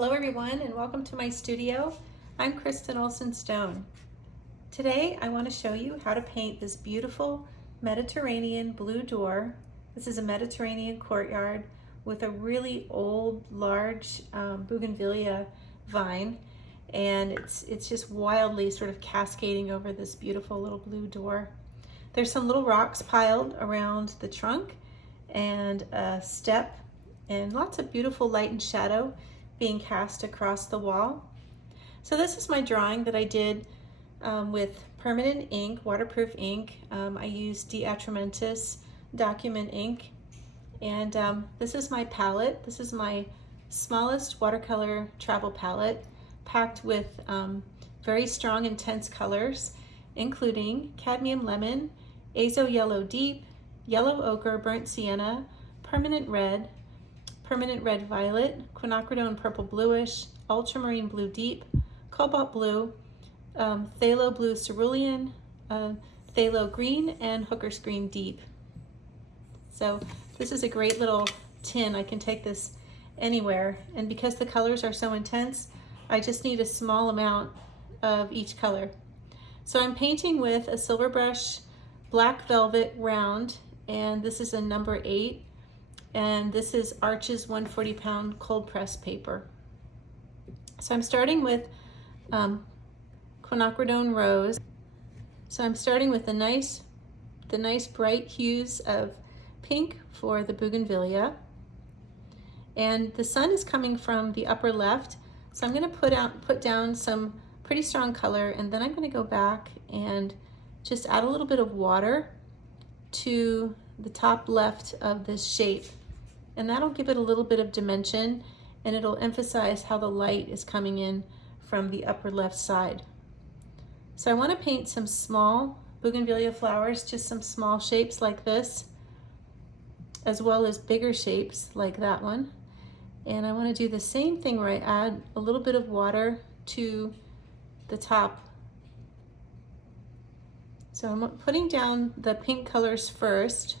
Hello everyone and welcome to my studio. I'm Kristen Olson Stone. Today I want to show you how to paint this beautiful Mediterranean blue door. This is a Mediterranean courtyard with a really old large bougainvillea vine, and it's just wildly sort of cascading over this beautiful little blue door. There's some little rocks piled around the trunk and a step and lots of beautiful light and shadow being cast across the wall. So this is my drawing that I did with permanent ink, waterproof ink. I used De Atramentis document ink, and this is my palette. This is my smallest watercolor travel palette, packed with very strong, intense colors, including cadmium lemon, azo yellow deep, yellow ochre, burnt sienna, permanent red violet, quinacridone purple bluish, ultramarine blue deep, cobalt blue, phthalo blue cerulean, phthalo green, and hooker's green deep. So this is a great little tin. I can take this anywhere, and because the colors are so intense, I just need a small amount of each color. So I'm painting with a Silverbrush black velvet round, and this is a number 8. And this is Arches 140-pound cold press paper. So I'm starting with Quinacridone rose. So I'm starting with the nice bright hues of pink for the bougainvillea. And the sun is coming from the upper left, so I'm going to put down some pretty strong color, and then I'm going to go back and just add a little bit of water to the top left of this shape. And that'll give it a little bit of dimension, and it'll emphasize how the light is coming in from the upper left side. So I want to paint some small bougainvillea flowers, just some small shapes like this, as well as bigger shapes like that one. And I want to do the same thing where I add a little bit of water to the top. So I'm putting down the pink colors first,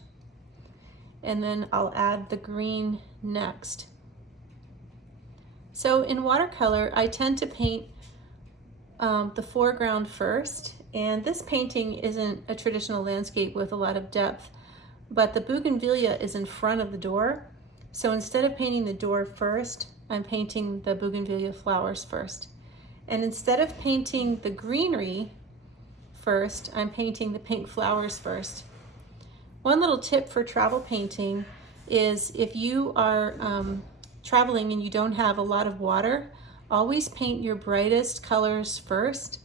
and then I'll add the green next. So in watercolor, I tend to paint the foreground first, and this painting isn't a traditional landscape with a lot of depth, but the bougainvillea is in front of the door. So instead of painting the door first, I'm painting the bougainvillea flowers first. And instead of painting the greenery first, I'm painting the pink flowers first. One little tip for travel painting is if you are traveling and you don't have a lot of water, always paint your brightest colors first.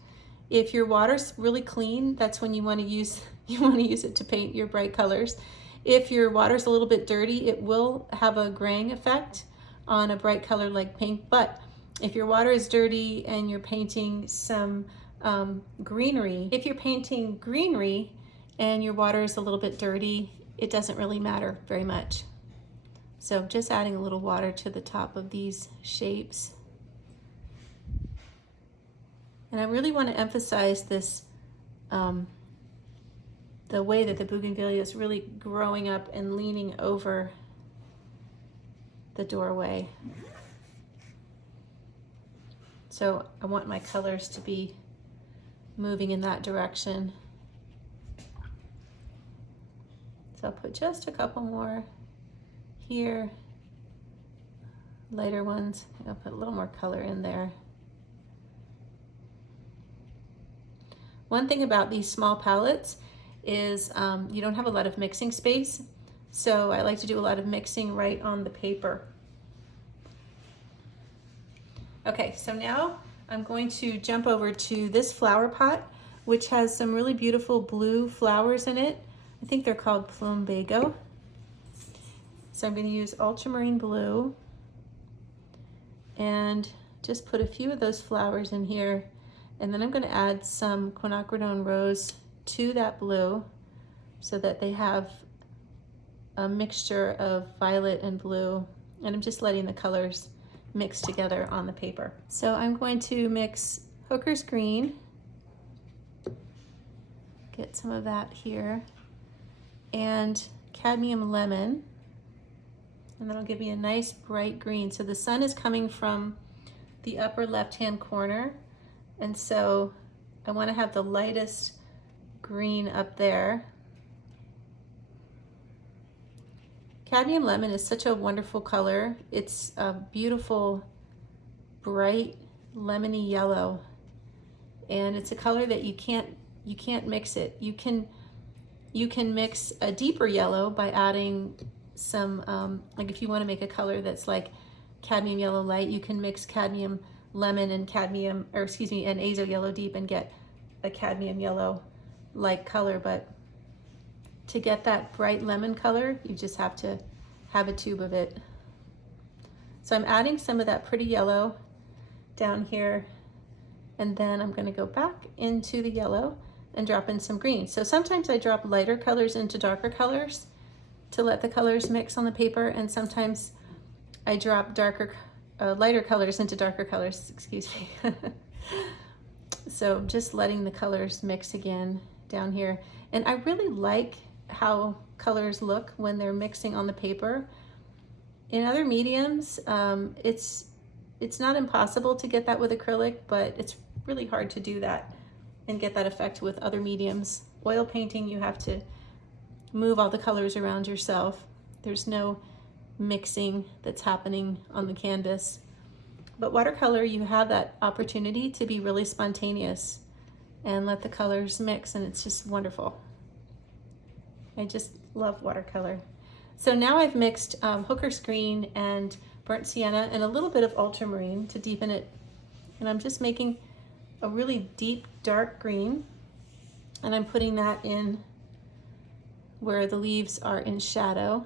If your water's really clean, that's when you want to use it to paint your bright colors. If your water's a little bit dirty, it will have a graying effect on a bright color like pink. But if your water is dirty and you're painting some greenery, if you're painting greenery and your water is a little bit dirty, it doesn't really matter very much. So just adding a little water to the top of these shapes. And I really want to emphasize this, the way that the bougainvillea is really growing up and leaning over the doorway. So I want my colors to be moving in that direction. So I'll put just a couple more here, lighter ones. I'll put a little more color in there. One thing about these small palettes is you don't have a lot of mixing space, so I like to do a lot of mixing right on the paper. Okay, so now I'm going to jump over to this flower pot, which has some really beautiful blue flowers in it. I think they're called plumbago. So I'm going to use ultramarine blue and just put a few of those flowers in here, and then I'm going to add some Quinacridone rose to that blue so that they have a mixture of violet and blue, and I'm just letting the colors mix together on the paper. So I'm going to mix hooker's green, get some of that here, and cadmium lemon, and that'll give me a nice bright green. So the sun is coming from the upper left-hand corner. And so I want to have the lightest green up there. Cadmium lemon is such a wonderful color. It's a beautiful, bright, lemony yellow. And it's a color that you can't mix it. You can mix a deeper yellow by adding some, like if you want to make a color that's like cadmium yellow light, you can mix cadmium lemon and and azo yellow deep and get a cadmium yellow like color. But to get that bright lemon color, you just have to have a tube of it. So I'm adding some of that pretty yellow down here, and then I'm going to go back into the yellow and drop in some green. So sometimes I drop lighter colors into darker colors to let the colors mix on the paper, and sometimes I drop lighter colors into darker colors, excuse me. So just letting the colors mix again down here. And I really like how colors look when they're mixing on the paper. In other mediums, it's not impossible to get that with acrylic, but it's really hard to do that and get that effect with other mediums. Oil painting, you have to move all the colors around yourself. There's no mixing that's happening on the canvas. But watercolor, you have that opportunity to be really spontaneous and let the colors mix, and it's just wonderful. I just love watercolor. So now I've mixed hooker's green and burnt sienna and a little bit of ultramarine to deepen it. And I'm just making a really deep, dark green, and I'm putting that in where the leaves are in shadow.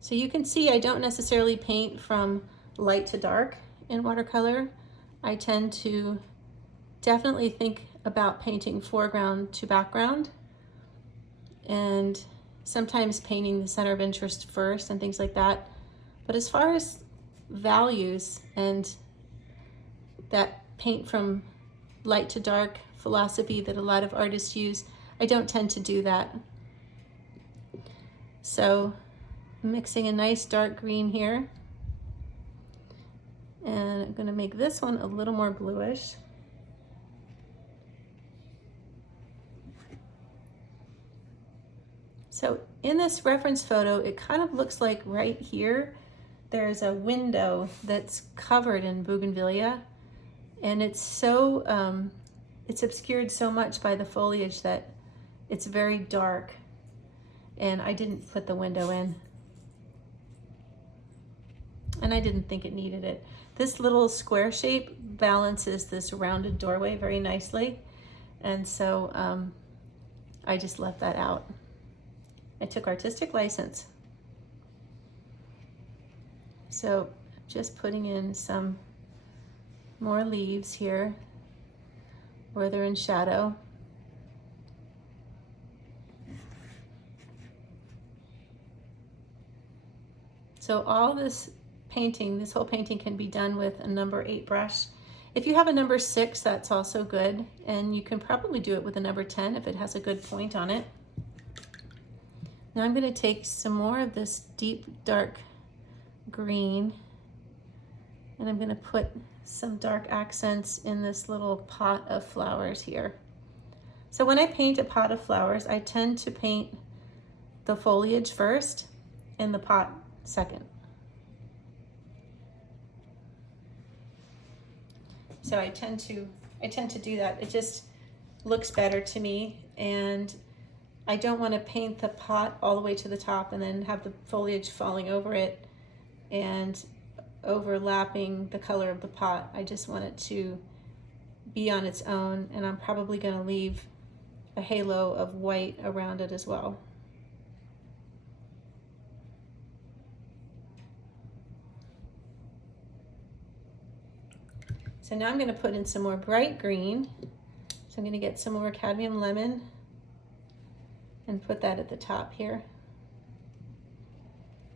So you can see I don't necessarily paint from light to dark in watercolor. I tend to definitely think about painting foreground to background, and sometimes painting the center of interest first and things like that. But as far as values and that paint from light to dark philosophy that a lot of artists use, I don't tend to do that. So I'm mixing a nice dark green here, and I'm going to make this one a little more bluish. So in this reference photo, it kind of looks like right here there's a window that's covered in bougainvillea, and it's so it's obscured so much by the foliage that it's very dark, and I didn't put the window in, and I didn't think it needed it. This little square shape balances this rounded doorway very nicely, and so I just left that out. I took artistic license. So just putting in some more leaves here where they're in shadow. So all this painting, this whole painting can be done with a number 8 brush. If you have a number 6, that's also good. And you can probably do it with a number 10 if it has a good point on it. Now I'm going to take some more of this deep dark green, and I'm going to put some dark accents in this little pot of flowers here. So when I paint a pot of flowers, I tend to paint the foliage first and the pot second. So I tend to do that. It just looks better to me, and I don't want to paint the pot all the way to the top and then have the foliage falling over it and overlapping the color of the pot. I just want it to be on its own, and I'm probably going to leave a halo of white around it as well. So now I'm going to put in some more bright green. So I'm going to get some more cadmium lemon and put that at the top here.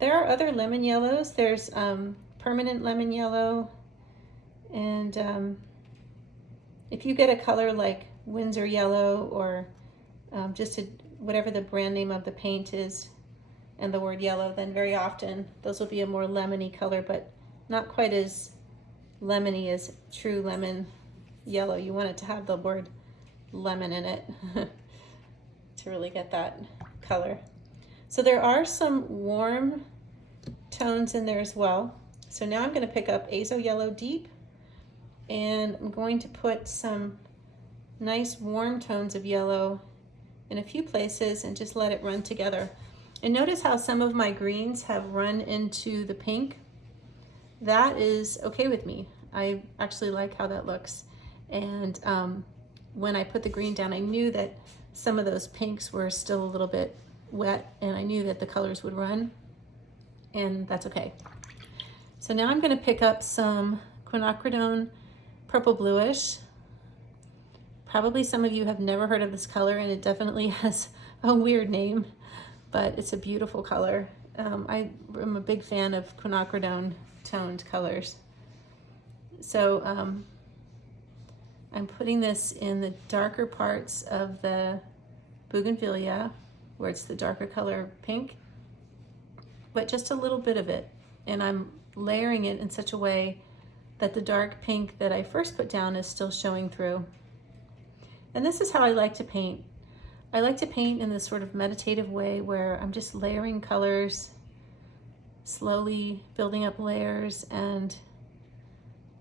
There are other lemon yellows. There's permanent lemon yellow, and if you get a color like Windsor yellow or whatever the brand name of the paint is, and the word yellow, then very often those will be a more lemony color, but not quite as lemony as true lemon yellow. You want it to have the word lemon in it to really get that color. So there are some warm tones in there as well. So now I'm going to pick up Azo Yellow Deep, and I'm going to put some nice warm tones of yellow in a few places and just let it run together. And notice how some of my greens have run into the pink. That is okay with me. I actually like how that looks. And when I put the green down, I knew that some of those pinks were still a little bit wet, and I knew that the colors would run, and that's okay. So now I'm going to pick up some Quinacridone Purple Bluish. Probably some of you have never heard of this color, and it definitely has a weird name, but it's a beautiful color. I am a big fan of Quinacridone toned colors. So I'm putting this in the darker parts of the bougainvillea, where it's the darker color pink, but just a little bit of it. And I'm layering it in such a way that the dark pink that I first put down is still showing through. And this is how I like to paint. I like to paint in this sort of meditative way where I'm just layering colors, slowly building up layers and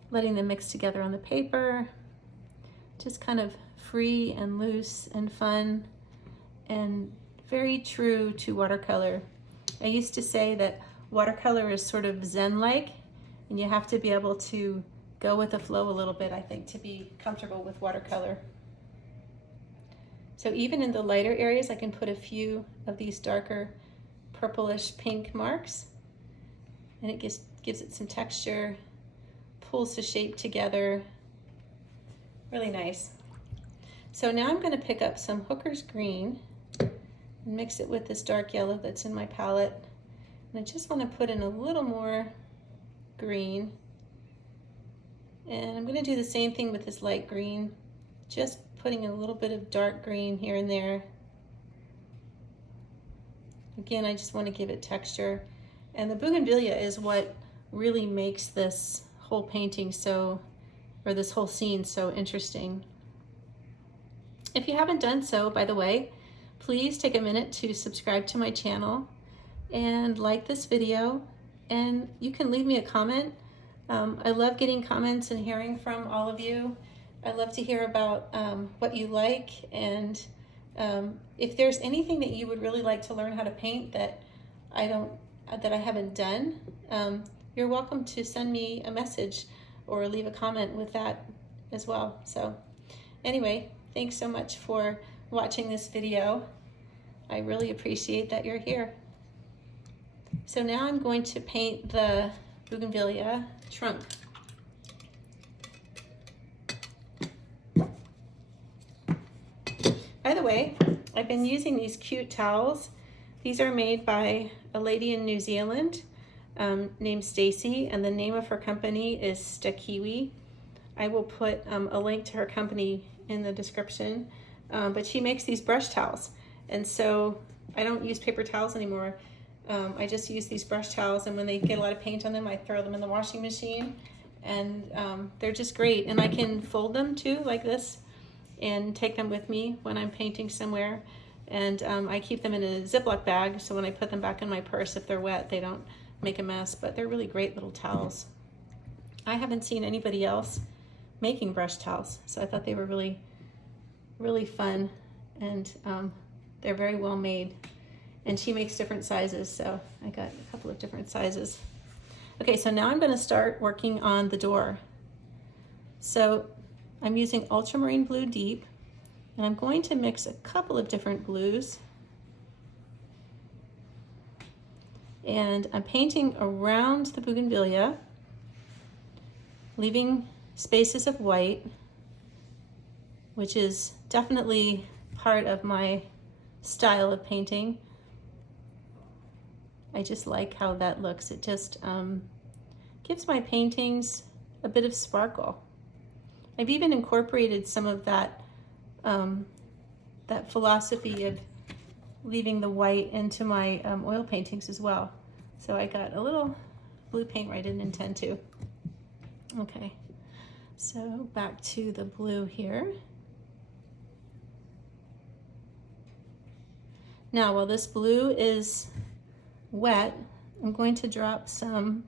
letting them mix together on the paper. Just kind of free and loose and fun and very true to watercolor. I used to say that watercolor is sort of Zen-like, and you have to be able to go with the flow a little bit, I think, to be comfortable with watercolor. So even in the lighter areas, I can put a few of these darker purplish pink marks, and it gives it some texture, pulls the shape together. Really nice. So now I'm going to pick up some Hooker's Green and mix it with this dark yellow that's in my palette. And I just want to put in a little more green. And I'm going to do the same thing with this light green, just putting a little bit of dark green here and there. Again, I just want to give it texture. And the bougainvillea is what really makes this whole painting or this whole scene so interesting. If you haven't done so, by the way, please take a minute to subscribe to my channel and like this video, and you can leave me a comment. I love getting comments and hearing from all of you. I love to hear about what you like, and if there's anything that you would really like to learn how to paint that I haven't done, you're welcome to send me a message or leave a comment with that as well. So anyway, thanks so much for watching this video. I really appreciate that you're here. So now I'm going to paint the bougainvillea trunk. By the way, I've been using these cute towels. These are made by a lady in New Zealand named Stacy, and the name of her company is Stakiwi. I will put a link to her company in the description, but she makes these brush towels, and so I don't use paper towels anymore. I just use these brush towels, and when they get a lot of paint on them, I throw them in the washing machine, and they're just great. And I can fold them too, like this, and take them with me when I'm painting somewhere. And I keep them in a Ziploc bag, so when I put them back in my purse, if they're wet, they don't make a mess. But they're really great little towels. I haven't seen anybody else making brush towels, so I thought they were really, really fun, and they're very well made. And she makes different sizes, so I got a couple of different sizes. Okay, so now I'm going to start working on the door. So I'm using Ultramarine Blue Deep, and I'm going to mix a couple of different blues. And I'm painting around the bougainvillea, leaving spaces of white, which is definitely part of my style of painting. I just like how that looks. It just gives my paintings a bit of sparkle. I've even incorporated some of that that philosophy of leaving the white into my oil paintings as well. So I got a little blue paint where I didn't intend to. Okay, so back to the blue here. Now, while this blue is wet, I'm going to drop some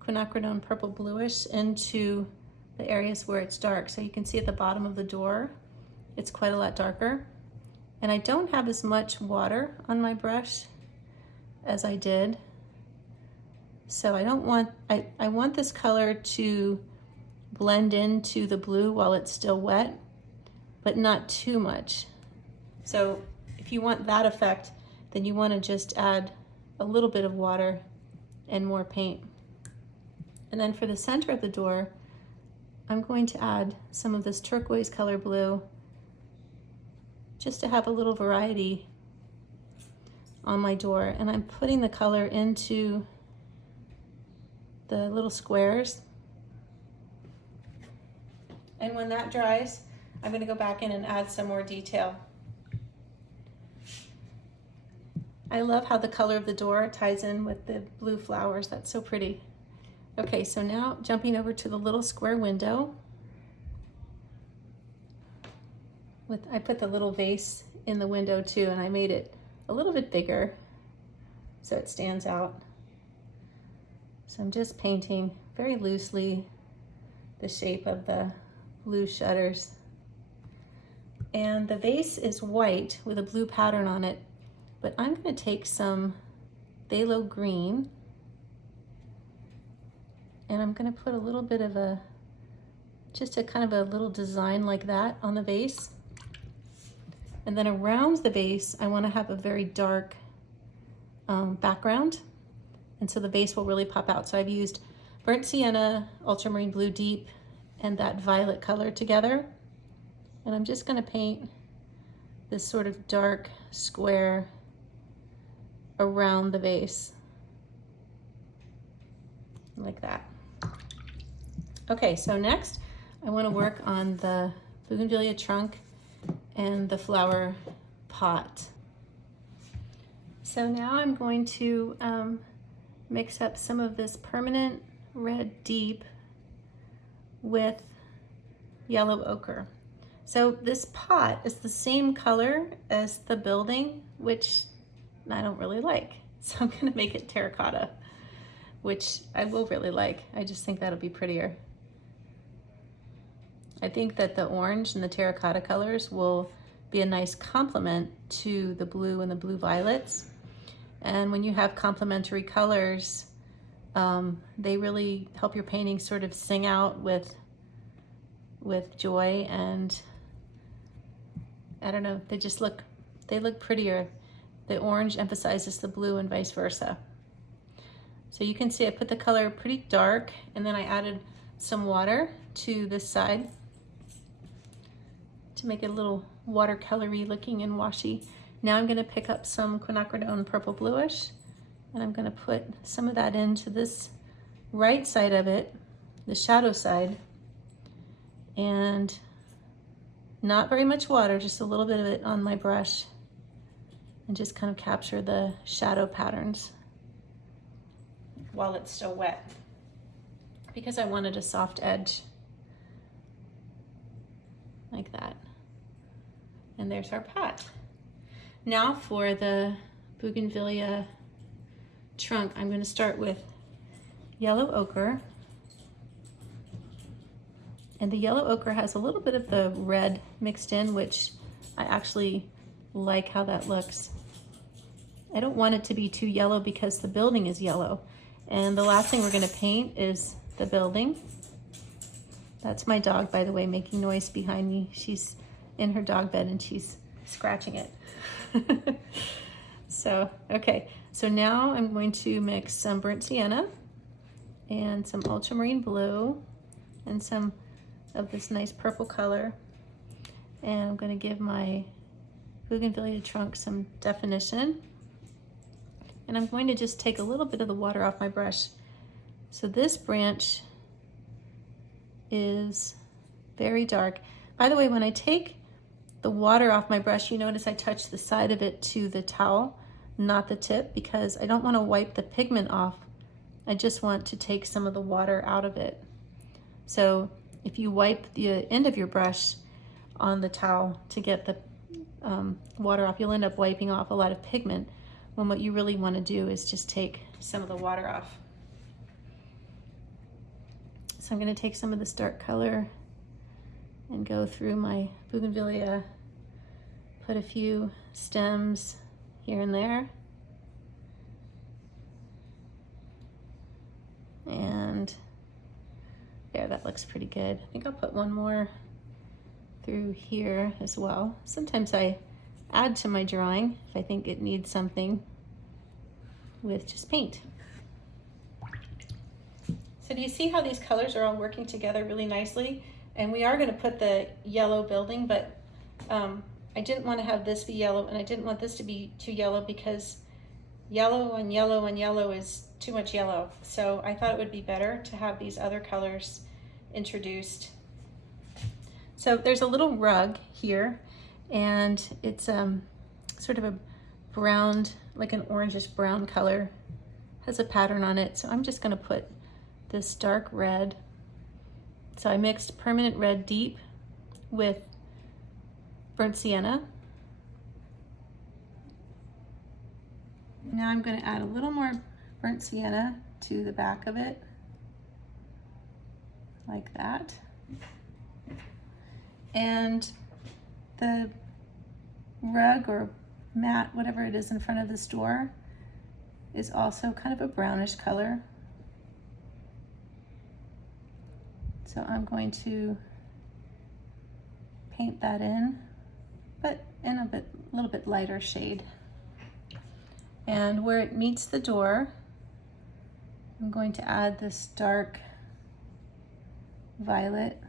Quinacridone purple bluish into the areas where it's dark. So you can see at the bottom of the door, it's quite a lot darker. And I don't have as much water on my brush as I did. So I want this color to blend into the blue while it's still wet, but not too much. So if you want that effect, then you want to just add a little bit of water and more paint. And then for the center of the door, I'm going to add some of this turquoise color blue just to have a little variety on my door. And I'm putting the color into the little squares. And when that dries, I'm going to go back in and add some more detail. I love how the color of the door ties in with the blue flowers. That's so pretty. Okay, so now jumping over to the little square window. I put the little vase in the window too, and I made it a little bit bigger so it stands out. So I'm just painting very loosely the shape of the blue shutters. And the vase is white with a blue pattern on it, but I'm going to take some phthalo green and I'm going to put a little bit of just a kind of a little design like that on the vase. And then around the vase, I want to have a very dark background. And so the vase will really pop out. So I've used burnt sienna, ultramarine blue deep, and that violet color together. And I'm just going to paint this sort of dark square around the vase. Like that. Okay, so next I want to work on the bougainvillea trunk and the flower pot. So now I'm going to mix up some of this permanent red deep with yellow ochre. So this pot is the same color as the building, which I don't really like. So I'm going to make it terracotta, which I will really like. I just think that'll be prettier. I think that the orange and the terracotta colors will be a nice complement to the blue and the blue violets. And when you have complementary colors, they really help your painting sort of sing out with joy, and I don't know, they look prettier. The orange emphasizes the blue and vice versa. So you can see I put the color pretty dark, and then I added some water to this side to make it a little watercolory looking and washy. Now I'm going to pick up some Quinacridone purple bluish, and I'm going to put some of that into this right side of it, the shadow side, and not very much water, just a little bit of it on my brush, and just kind of capture the shadow patterns while it's still wet, because I wanted a soft edge like that. And there's our pot. Now for the bougainvillea trunk, I'm going to start with yellow ochre. And the yellow ochre has a little bit of the red mixed in, which I actually like how that looks. I don't want it to be too yellow because the building is yellow. And the last thing we're going to paint is the building. That's my dog, by the way, making noise behind me. She's in her dog bed and she's scratching it. So, okay. So now I'm going to mix some burnt sienna and some ultramarine blue and some of this nice purple color. And I'm going to give my bougainvillea trunk some definition. And I'm going to just take a little bit of the water off my brush. So this branch is very dark. By the way, when I take the water off my brush, you notice I touch the side of it to the towel, not the tip, because I don't want to wipe the pigment off. I just want to take some of the water out of it. So if you wipe the end of your brush on the towel to get the water off, you'll end up wiping off a lot of pigment, when what you really want to do is just take some of the water off. So I'm going to take some of this dark color and go through my bougainvillea, put a few stems here and there. And there, that looks pretty good. I think I'll put one more through here as well. Sometimes I add to my drawing if I think it needs something with just paint. So do you see how these colors are all working together really nicely? And we are going to put the yellow building, but I didn't want to have this be yellow, and I didn't want this to be too yellow, because yellow and yellow and yellow is too much yellow. So I thought it would be better to have these other colors introduced. So there's a little rug here, and it's sort of a brown, like an orangish brown color, has a pattern on it. So I'm just going to put this dark red. So I mixed permanent red deep with burnt sienna. Now I'm going to add a little more burnt sienna to the back of it, like that. And the rug or mat, whatever it is in front of this door, is also kind of a brownish color. So I'm going to paint that in, but in a little bit lighter shade. And where it meets the door, I'm going to add this dark violet.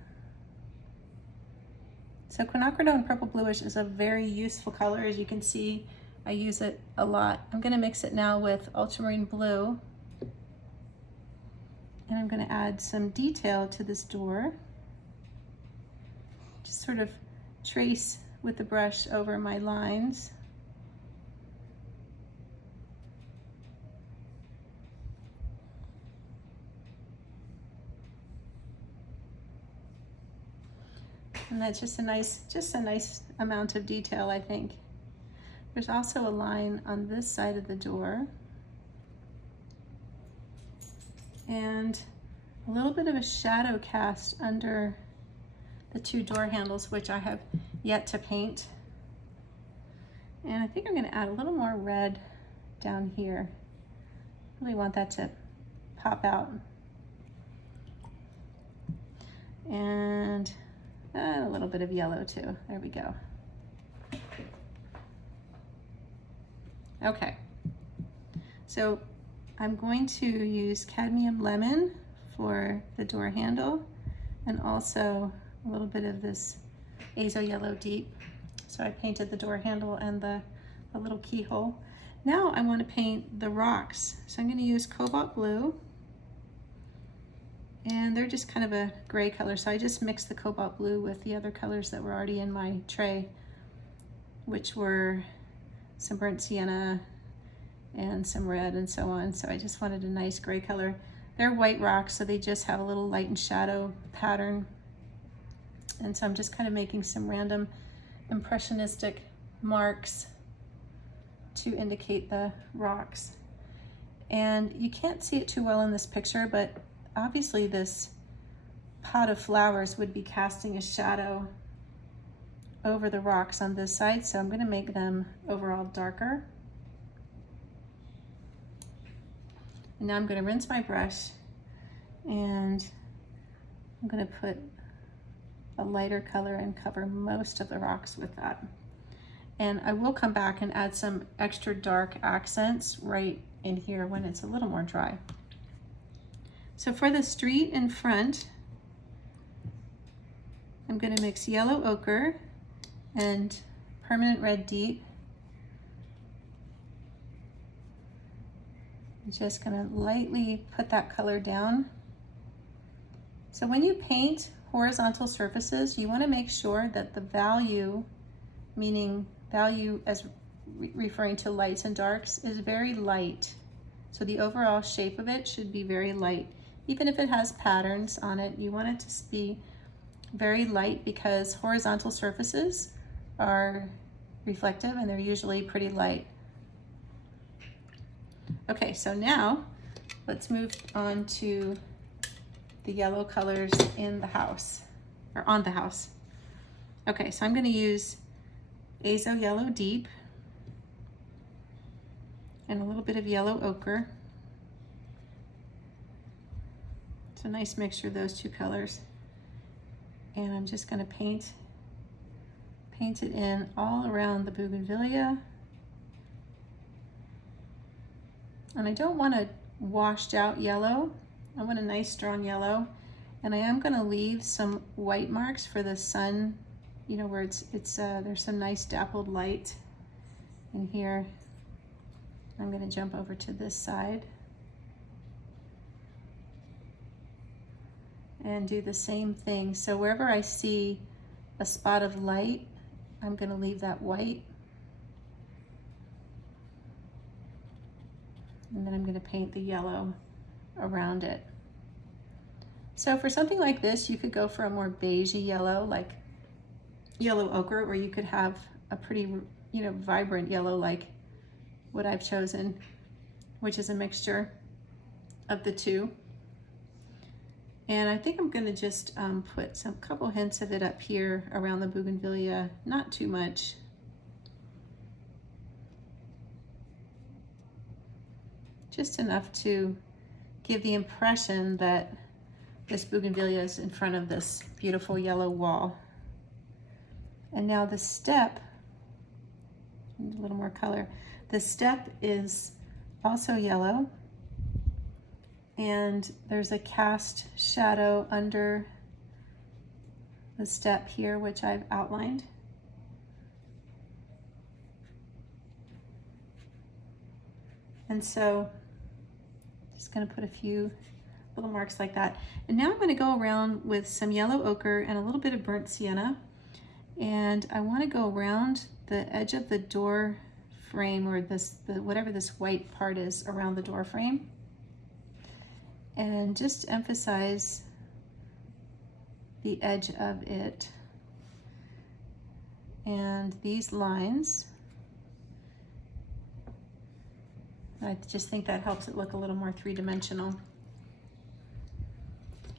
So Quinacridone Purple Bluish is a very useful color. As you can see, I use it a lot. I'm going to mix it now with Ultramarine Blue. And I'm going to add some detail to this door. Just sort of trace with the brush over my lines. And that's just a nice amount of detail, I think. There's also a line on this side of the door, and a little bit of a shadow cast under the two door handles, which I have yet to paint. And I think I'm going to add a little more red down here. Really want that to pop out. And a little bit of yellow too. There we go. Okay, so I'm going to use cadmium lemon for the door handle, and also a little bit of this azo yellow deep. So I painted the door handle and the little keyhole. Now I want to paint the rocks. So I'm going to use Cobalt blue, and they're just kind of a gray color. So I just mixed the Cobalt blue with the other colors that were already in my tray, which were some burnt sienna and some red and so on. So I just wanted a nice gray color. They're white rocks, so they just have a little light and shadow pattern. And so I'm just kind of making some random impressionistic marks to indicate the rocks. And you can't see it too well in this picture, but obviously this pot of flowers would be casting a shadow over the rocks on this side, so I'm going to make them overall darker. And now I'm going to rinse my brush, and I'm going to put a lighter color and cover most of the rocks with that. And I will come back and add some extra dark accents right in here when it's a little more dry. So for the street in front, I'm going to mix yellow ochre and permanent red deep. I'm just going to lightly put that color down. So when you paint horizontal surfaces, you want to make sure that the value meaning value as referring to lights and darks, is very light. So the overall shape of it should be very light. Even if it has patterns on it, you want it to be very light because horizontal surfaces are reflective and they're usually pretty light. Okay, so now let's move on to the yellow colors in the house, or on the house. Okay, so I'm going to use Azo Yellow Deep and a little bit of yellow ochre. It's a nice mixture of those two colors. And I'm just going to paint it in all around the bougainvillea. And I don't want a washed out yellow. I want a nice strong yellow. And I am going to leave some white marks for the sun, you know, where there's some nice dappled light in here. I'm going to jump over to this side and do the same thing. So wherever I see a spot of light, I'm going to leave that white. And then I'm going to paint the yellow around it. So for something like this, you could go for a more beigey yellow, like yellow ochre, or you could have a pretty, you know, vibrant yellow like what I've chosen, which is a mixture of the two. And I think I'm going to just put some couple hints of it up here around the bougainvillea, not too much. Just enough to give the impression that this bougainvillea is in front of this beautiful yellow wall. And now the step, a little more color. The step is also yellow, and there's a cast shadow under the step here, which I've outlined. And so just going to put a few little marks like that. And now I'm going to go around with some yellow ochre and a little bit of burnt sienna. And I want to go around the edge of the door frame, or whatever this white part is around the door frame. And just emphasize the edge of it. And these lines, I just think that helps it look a little more three-dimensional.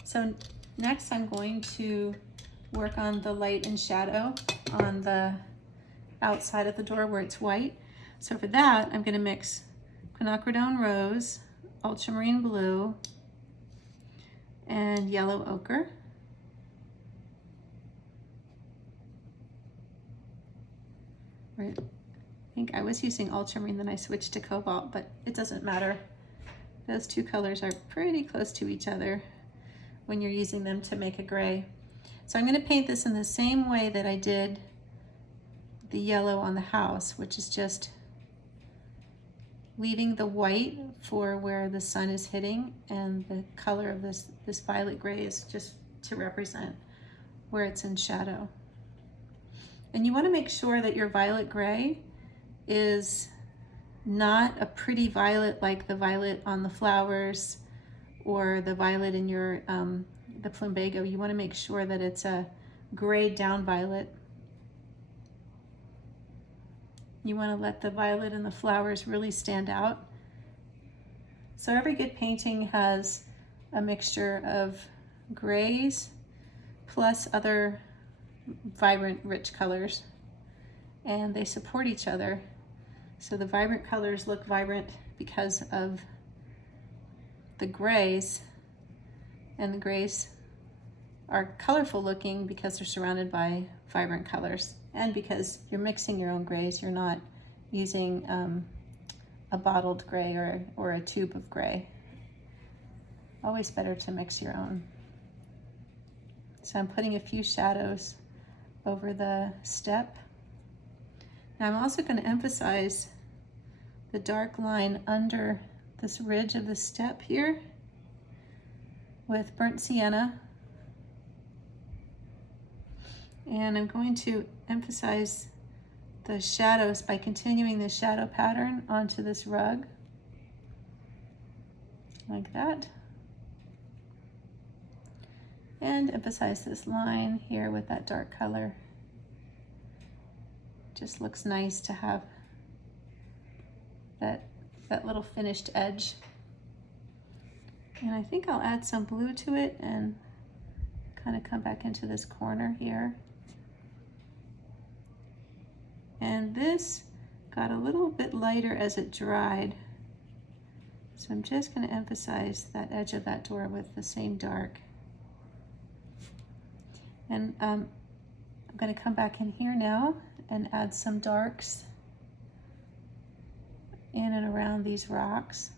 So next I'm going to work on the light and shadow on the outside of the door where it's white. So for that, I'm going to mix Quinacridone Rose, Ultramarine Blue, and yellow ochre. I think I was using Ultramarine, then I switched to Cobalt, but it doesn't matter. Those two colors are pretty close to each other when you're using them to make a gray. So I'm going to paint this in the same way that I did the yellow on the house, which is just leaving the white for where the sun is hitting, and the color of this violet gray is just to represent where it's in shadow. And you want to make sure that your violet gray is not a pretty violet like the violet on the flowers or the violet in your the plumbago. You want to make sure that it's a grayed down violet. You want to let the violet and the flowers really stand out. So every good painting has a mixture of grays plus other vibrant, rich colors, and they support each other. So the vibrant colors look vibrant because of the grays, and the grays are colorful looking because they're surrounded by vibrant colors, and because you're mixing your own grays. You're not using a bottled gray or a tube of gray. Always better to mix your own. So I'm putting a few shadows over the step. Now I'm also going to emphasize the dark line under this ridge of the step here with burnt sienna. And I'm going to emphasize the shadows by continuing the shadow pattern onto this rug, like that. And emphasize this line here with that dark color. Just looks nice to have that little finished edge. And I think I'll add some blue to it and kind of come back into this corner here. And this got a little bit lighter as it dried. So I'm just going to emphasize that edge of that door with the same dark. And I'm going to come back in here now and add some darks in and around these rocks,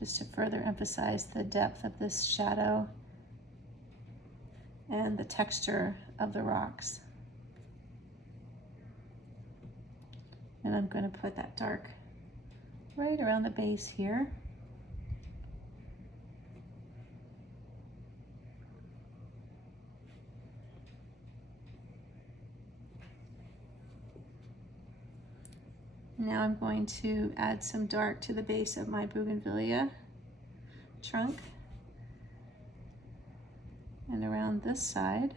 just to further emphasize the depth of this shadow and the texture of the rocks. And I'm going to put that dark right around the base here. Now I'm going to add some dark to the base of my bougainvillea trunk and around this side.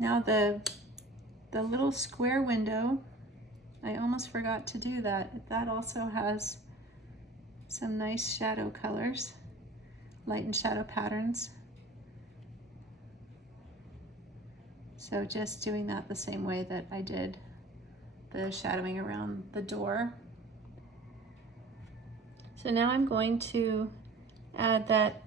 Now the little square window, I almost forgot to do that. That also has some nice shadow colors, light and shadow patterns. So just doing that the same way that I did the shadowing around the door. So now I'm going to add that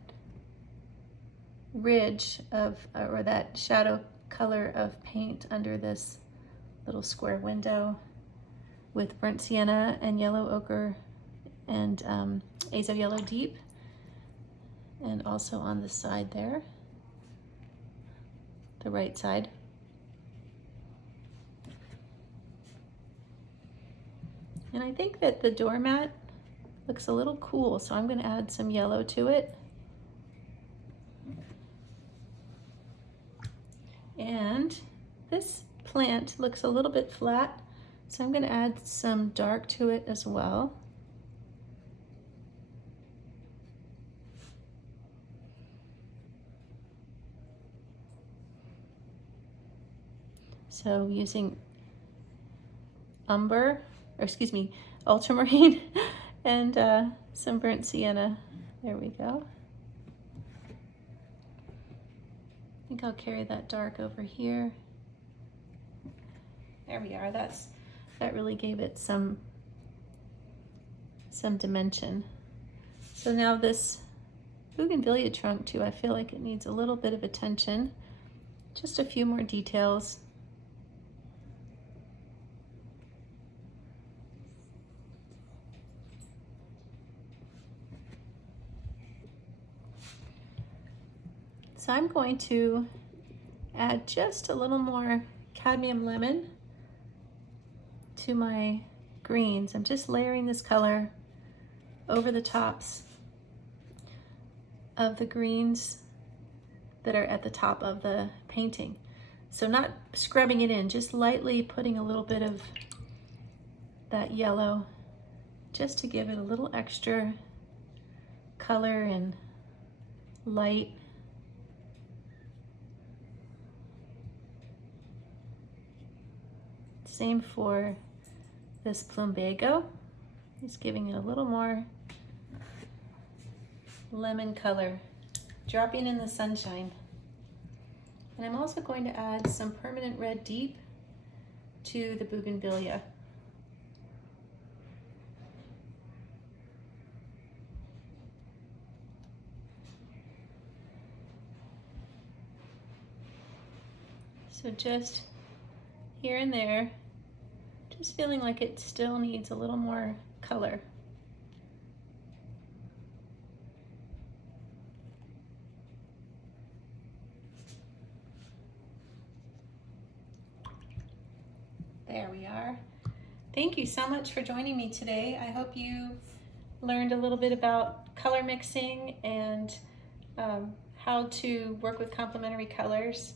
ridge of, or that shadow color of paint under this little square window with burnt sienna and yellow ochre and Azo Yellow Deep, and also on the side there, the right side. And I think that the doormat looks a little cool, so I'm going to add some yellow to it. And this plant looks a little bit flat, so I'm going to add some dark to it as well. So using ultramarine and some burnt sienna. There we go. I think I'll carry that dark over here. There we are. That really gave it some dimension. So now this bougainvillea trunk too, I feel like it needs a little bit of attention. Just a few more details. So I'm going to add just a little more cadmium lemon to my greens. I'm just layering this color over the tops of the greens that are at the top of the painting. So not scrubbing it in, just lightly putting a little bit of that yellow just to give it a little extra color and light. Same for this plumbago. Just giving it a little more lemon color, dropping in the sunshine. And I'm also going to add some permanent red deep to the bougainvillea. So just here and there, just feeling like it still needs a little more color. There we are. Thank you so much for joining me today. I hope you learned a little bit about color mixing and how to work with complementary colors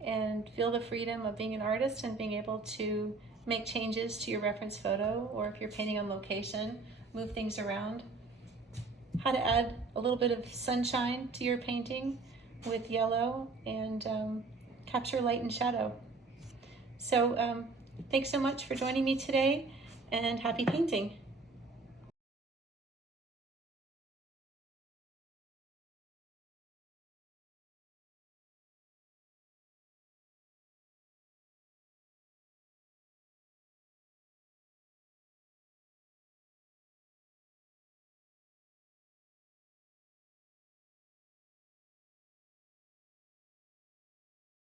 and feel the freedom of being an artist and being able to make changes to your reference photo, or if you're painting on location, move things around. How to add a little bit of sunshine to your painting with yellow and capture light and shadow. So thanks so much for joining me today, and happy painting.